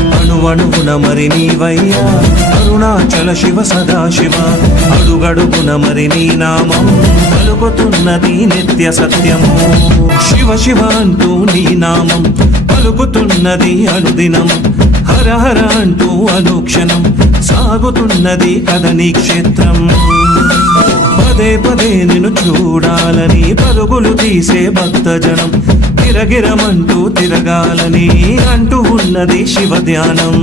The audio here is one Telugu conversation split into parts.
అణువణువున మరి నీవయ్యా. అరుణాచల శివ సదాశివ. అడుగడుగున మరి నీ నామం. పలుకుతున్నది నిత్య సత్యము శివ శివ అంటూ నీ నామం. పలుకుతున్నది అనుదినం. హర హర అంటూ అనుక్షణం. సాగుతున్నది కదనీ క్షేత్రం. పదే పదే నిన్ను చూడాలని పరుగులు తీసే భక్తజనం. గిరగిరమంటూ తిరగాలని అంటూ ఉన్నది శివ ధ్యానం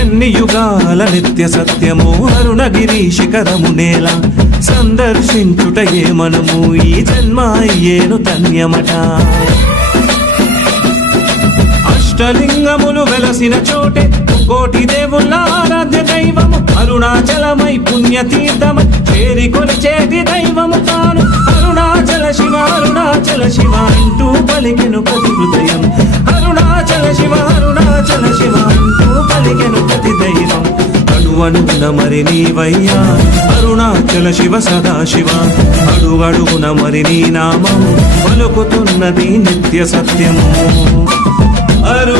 ఎన్ని యుగాల నిత్య సత్యము అరుణగిరి శిఖరము నేల సందర్శించుటయే మనము? ఈ జన్మ అయ్యేను ధన్యమట అష్టలింగములు వెలసిన చోటే కోటి దేవుళ్ళ ఆరాధ్య దైవము. అరుణాచలమై పుణ్యతీర్థమై చేరి కొలిచేటి దైవము. తాను పలికెను ప్రతి హృదయం. అరుణాచల శివ అరుణాచల శివ అంటూ పలికెను ప్రతి దైవం. అణువణువున మరి నీవయ్యా అరుణాచల శివ సదాశివ. అడుగడుగున మరి నీ నామం పలుకుతున్నది నిత్య సత్యము. అరు